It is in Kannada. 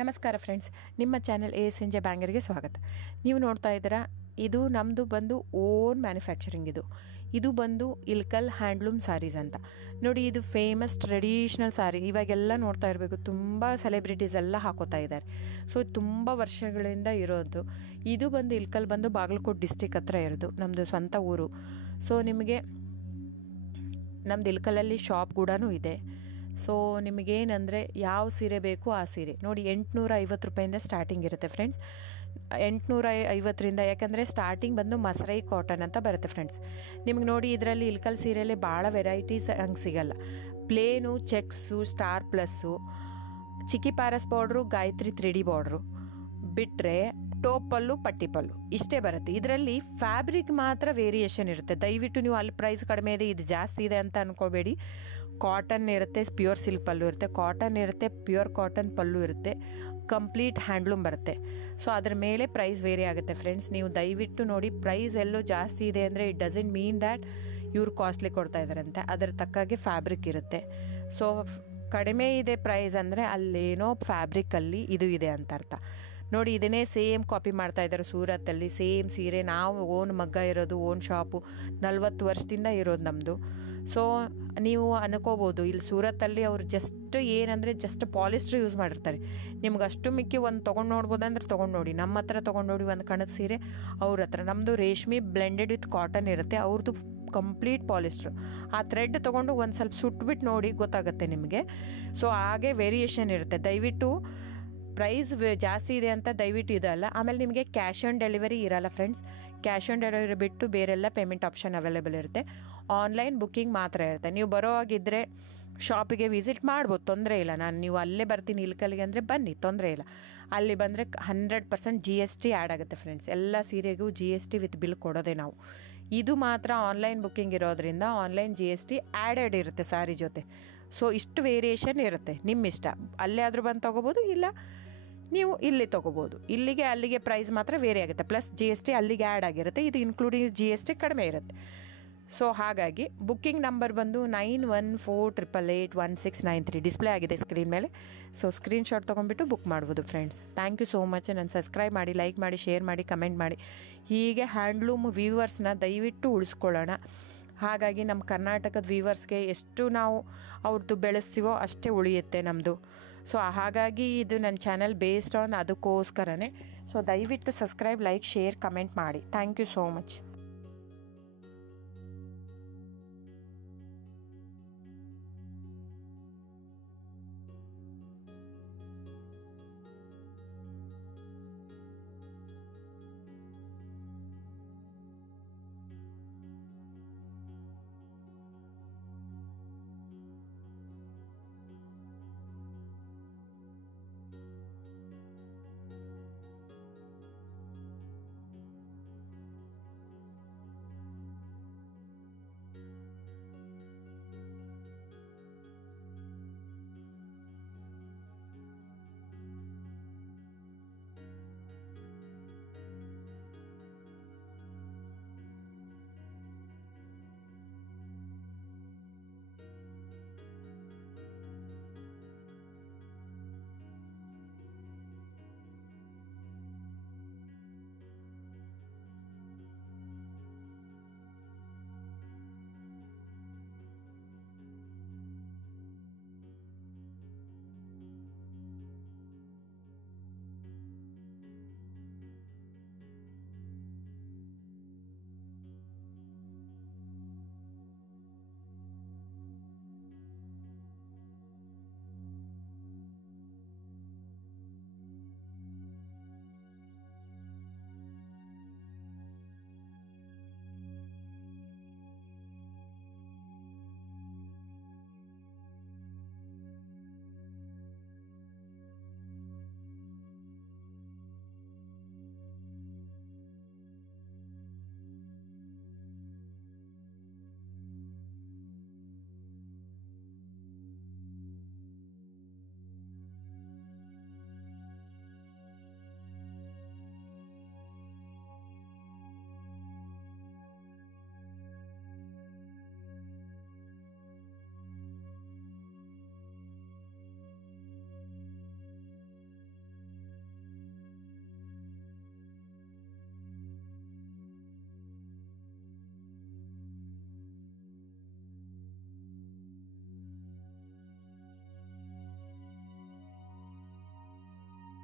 ನಮಸ್ಕಾರ ಫ್ರೆಂಡ್ಸ್, ನಿಮ್ಮ ಚಾನೆಲ್ ASNJ ಬ್ಯಾಂಗರ್ಗೆ ಸ್ವಾಗತ. ನೀವು ನೋಡ್ತಾ ಇದ್ದೀರಾ, ಇದು ನಮ್ಮದು ಬಂದು ಓನ್ ಮ್ಯಾನುಫ್ಯಾಕ್ಚರಿಂಗ್. ಇದು ಬಂದು ಇಲ್ಕಲ್ ಹ್ಯಾಂಡ್ಲೂಮ್ ಸಾರೀಸ್ ಅಂತ ನೋಡಿ. ಇದು ಫೇಮಸ್ ಟ್ರೆಡಿಷ್ನಲ್ ಸಾರಿ. ಇವಾಗೆಲ್ಲ ನೋಡ್ತಾ ಇರಬೇಕು, ತುಂಬ ಸೆಲೆಬ್ರಿಟೀಸ್ ಎಲ್ಲ ಹಾಕೋತಾ ಇದ್ದಾರೆ. ಸೊ ತುಂಬ ವರ್ಷಗಳಿಂದ ಇರೋದು. ಇದು ಬಂದು ಇಲ್ಕಲ್ ಬಂದು ಬಾಗಲಕೋಟೆ ಡಿಸ್ಟಿಕ್ ಹತ್ರ ಇರೋದು, ನಮ್ಮದು ಸ್ವಂತ ಊರು. ಸೊ ನಿಮಗೆ ನಮ್ಮದು ಇಲ್ಕಲಲ್ಲಿ ಶಾಪ್ ಕೂಡ ಇದೆ. ಸೊ ನಿಮಗೇನಂದರೆ ಯಾವ ಸೀರೆ ಬೇಕು ಆ ಸೀರೆ ನೋಡಿ, 850 ರೂಪಾಯಿಂದ ಸ್ಟಾರ್ಟಿಂಗ್ ಇರುತ್ತೆ ಫ್ರೆಂಡ್ಸ್. 850ರಿಂದ, ಯಾಕಂದರೆ ಸ್ಟಾರ್ಟಿಂಗ್ ಬಂದು ಮಸರೈ ಕಾಟನ್ ಅಂತ ಬರುತ್ತೆ ಫ್ರೆಂಡ್ಸ್. ನಿಮ್ಗೆ ನೋಡಿ, ಇದರಲ್ಲಿ ಇಲ್ಕಲ್ ಸೀರೆಯಲ್ಲಿ ಭಾಳ ವೆರೈಟೀಸ್ ಹಂಗೆ ಸಿಗಲ್ಲ. ಪ್ಲೇನು, ಚೆಕ್ಸು, ಸ್ಟಾರ್ ಪ್ಲಸ್ಸು, ಚಿಕ್ಕಿ ಪ್ಯಾರಸ್ ಬಾರ್ಡ್ರು, ಗಾಯತ್ರಿ 3D ಬಾರ್ಡ್ರು ಬಿಟ್ಟರೆ ಟೋಪಲ್ಲು, ಪಟ್ಟಿ ಪಲ್ಲು ಇಷ್ಟೇ ಬರುತ್ತೆ. ಇದರಲ್ಲಿ ಫ್ಯಾಬ್ರಿಕ್ ಮಾತ್ರ ವೇರಿಯೇಷನ್ ಇರುತ್ತೆ. ದಯವಿಟ್ಟು ನೀವು ಅಲ್ಲಿ ಪ್ರೈಸ್ ಕಡಿಮೆ ಇದೆ, ಇದು ಜಾಸ್ತಿ ಇದೆ ಅಂತ ಅಂದ್ಕೋಬೇಡಿ. ಕಾಟನ್ ಇರುತ್ತೆ, ಪ್ಯೂರ್ ಸಿಲ್ಕ್ ಪಲ್ಲು ಇರುತ್ತೆ, ಕಾಟನ್ ಇರುತ್ತೆ, ಪ್ಯೂರ್ ಕಾಟನ್ ಪಲ್ಲು ಇರುತ್ತೆ, ಕಂಪ್ಲೀಟ್ ಹ್ಯಾಂಡ್ಲೂಮ್ ಬರುತ್ತೆ. ಸೊ ಅದ್ರ ಮೇಲೆ ಪ್ರೈಸ್ ವೇರಿ ಆಗುತ್ತೆ ಫ್ರೆಂಡ್ಸ್. ನೀವು ದಯವಿಟ್ಟು ನೋಡಿ, ಪ್ರೈಸ್ ಎಲ್ಲೋ ಜಾಸ್ತಿ ಇದೆ ಅಂದರೆ ಇಟ್ ಡಸಂಟ್ ಮೀನ್ ದ್ಯಾಟ್ ಇವ್ರು ಕಾಸ್ಟ್ಲಿ ಕೊಡ್ತಾ ಇದ್ದಾರಂತೆ. ಅದರ ತಕ್ಕಾಗೆ ಫ್ಯಾಬ್ರಿಕ್ ಇರುತ್ತೆ. ಸೊ ಕಡಿಮೆ ಇದೆ ಪ್ರೈಸ್ ಅಂದರೆ ಅಲ್ಲೇನೋ ಫ್ಯಾಬ್ರಿಕಲ್ಲಿ ಇದು ಇದೆ ಅಂತ ಅರ್ಥ. ನೋಡಿ, ಇದನ್ನೇ ಸೇಮ್ ಕಾಪಿ ಮಾಡ್ತಾ ಇದ್ದಾರೆ ಸೂರತ್ತಲ್ಲಿ. ಸೇಮ್ ಸೀರೆ ನಾವು ಓನ್ ಮಗ್ಗ ಇರೋದು, ಓನ್ ಶಾಪು 40 ವರ್ಷದಿಂದ ಇರೋದು ನಮ್ಮದು. ಸೊ ನೀವು ಅನ್ಕೋಬೋದು, ಇಲ್ಲಿ ಸೂರತ್ತಲ್ಲಿ ಅವ್ರು ಜಸ್ಟ್ ಏನಂದರೆ ಜಸ್ಟ್ ಪಾಲಿಸ್ಟ್ರ್ ಯೂಸ್ ಮಾಡಿರ್ತಾರೆ. ನಿಮ್ಗೆ ಅಷ್ಟು ಮಿಕ್ಕಿ ಒಂದು ತೊಗೊಂಡು ನೋಡ್ಬೋದಂದ್ರೆ ತೊಗೊಂಡು ನೋಡಿ. ನಮ್ಮ ಹತ್ರ ತೊಗೊಂಡು ನೋಡಿ ಒಂದು ಕಣದ ಸೀರೆ, ಅವ್ರ ಹತ್ರ ನಮ್ಮದು ರೇಷ್ಮೆ ಬ್ಲೆಂಡೆಡ್ ವಿತ್ ಕಾಟನ್ ಇರುತ್ತೆ, ಅವ್ರದ್ದು ಕಂಪ್ಲೀಟ್ ಪಾಲಿಸ್ಟ್ರು. ಆ ಥ್ರೆಡ್ ತೊಗೊಂಡು ಒಂದು ಸ್ವಲ್ಪ ಸುಟ್ಬಿಟ್ಟು ನೋಡಿ, ಗೊತ್ತಾಗುತ್ತೆ ನಿಮಗೆ. ಸೊ ಹಾಗೆ ವೇರಿಯೇಷನ್ ಇರುತ್ತೆ. ದಯವಿಟ್ಟು ಪ್ರೈಸ್ ಜಾಸ್ತಿ ಇದೆ ಅಂತ ದಯವಿಟ್ಟು ಇದಲ್ಲ. ಆಮೇಲೆ ನಿಮಗೆ ಕ್ಯಾಶ್ ಆನ್ ಡೆಲಿವರಿ ಇರಲ್ಲ ಫ್ರೆಂಡ್ಸ್. ಕ್ಯಾಶ್ ಆನ್ ಡೆಲಿವರಿ ಬಿಟ್ಟು ಬೇರೆಲ್ಲ ಪೇಮೆಂಟ್ ಆಪ್ಷನ್ ಅವೈಲೇಬಲ್ ಇರುತ್ತೆ. ಆನ್ಲೈನ್ ಬುಕ್ಕಿಂಗ್ ಮಾತ್ರ ಇರುತ್ತೆ. ನೀವು ಬರೋ ಹಾಗಿದ್ದರೆ ಶಾಪಿಗೆ ವಿಸಿಟ್ ಮಾಡ್ಬೋದು, ತೊಂದರೆ ಇಲ್ಲ. ನೀವು ಅಲ್ಲೇ ಬರ್ತೀನಿ ಇಲ್ಕಲ್ಗೆ ಅಂದರೆ ಬನ್ನಿ, ತೊಂದರೆ ಇಲ್ಲ. ಅಲ್ಲಿ ಬಂದರೆ 100% GST ಆ್ಯಡ್ ಆಗುತ್ತೆ ಫ್ರೆಂಡ್ಸ್. ಎಲ್ಲ ಸೀರೆಗೂ GST ವಿತ್ ಬಿಲ್ ಕೊಡೋದೆ ನಾವು. ಇದು ಮಾತ್ರ ಆನ್ಲೈನ್ ಬುಕ್ಕಿಂಗ್ ಇರೋದ್ರಿಂದ ಆನ್ಲೈನ್ GST ಆ್ಯಡೆಡ್ ಇರುತ್ತೆ ಸಾರಿ ಜೊತೆ. ಸೊ ಇಷ್ಟು ವೇರಿಯೇಷನ್ ಇರುತ್ತೆ, ನಿಮ್ಮ ಇಷ್ಟ. ಅಲ್ಲೇ ಆದರೂ ಬಂದು ತೊಗೋಬೋದು, ಇಲ್ಲ ನೀವು ಇಲ್ಲಿ ತೊಗೋಬೋದು. ಇಲ್ಲಿಗೆ ಅಲ್ಲಿಗೆ ಪ್ರೈಸ್ ಮಾತ್ರ ವೇರಿ ಆಗುತ್ತೆ. ಪ್ಲಸ್ GST ಅಲ್ಲಿಗೆ ಆ್ಯಡ್ ಆಗಿರುತ್ತೆ, ಇದು ಇನ್ಕ್ಲೂಡಿಂಗ್ GST ಕಡಿಮೆ ಇರುತ್ತೆ. ಸೊ ಹಾಗಾಗಿ ಬುಕ್ಕಿಂಗ್ ನಂಬರ್ ಬಂದು 9148881693 ಡಿಸ್ಪ್ಲೇ ಆಗಿದೆ ಸ್ಕ್ರೀನ್ ಮೇಲೆ. ಸೊ ಸ್ಕ್ರೀನ್ಶಾಟ್ ತೊಗೊಂಡ್ಬಿಟ್ಟು ಬುಕ್ ಮಾಡ್ಬೋದು friends. Thank you so much. ನಾನು ಸಬ್ಸ್ಕ್ರೈಬ್ ಮಾಡಿ, ಲೈಕ್ ಮಾಡಿ, ಶೇರ್ ಮಾಡಿ, ಕಮೆಂಟ್ ಮಾಡಿ. ಹೀಗೆ ಹ್ಯಾಂಡ್ಲೂಮ್ ವ್ಯೂವರ್ಸ್ನ ದಯವಿಟ್ಟು ಉಳಿಸ್ಕೊಳ್ಳೋಣ. ಹಾಗಾಗಿ ನಮ್ಮ ಕರ್ನಾಟಕದ ವ್ಯೂವರ್ಸ್ಗೆ ಎಷ್ಟು ನಾವು ಅವ್ರದ್ದು ಬೆಳೆಸ್ತೀವೋ ಅಷ್ಟೇ ಉಳಿಯುತ್ತೆ ನಮ್ಮದು. ಸೊ ಹಾಗಾಗಿ ಇದು ನನ್ನ ಚಾನಲ್ ಬೇಸ್ಡ್ ಆನ್ ಅದಕ್ಕೋಸ್ಕರನೇ. ಸೊ ದಯವಿಟ್ಟು ಸಬ್ಸ್ಕ್ರೈಬ್, ಲೈಕ್, ಶೇರ್, ಕಮೆಂಟ್ ಮಾಡಿ. Thank you so much.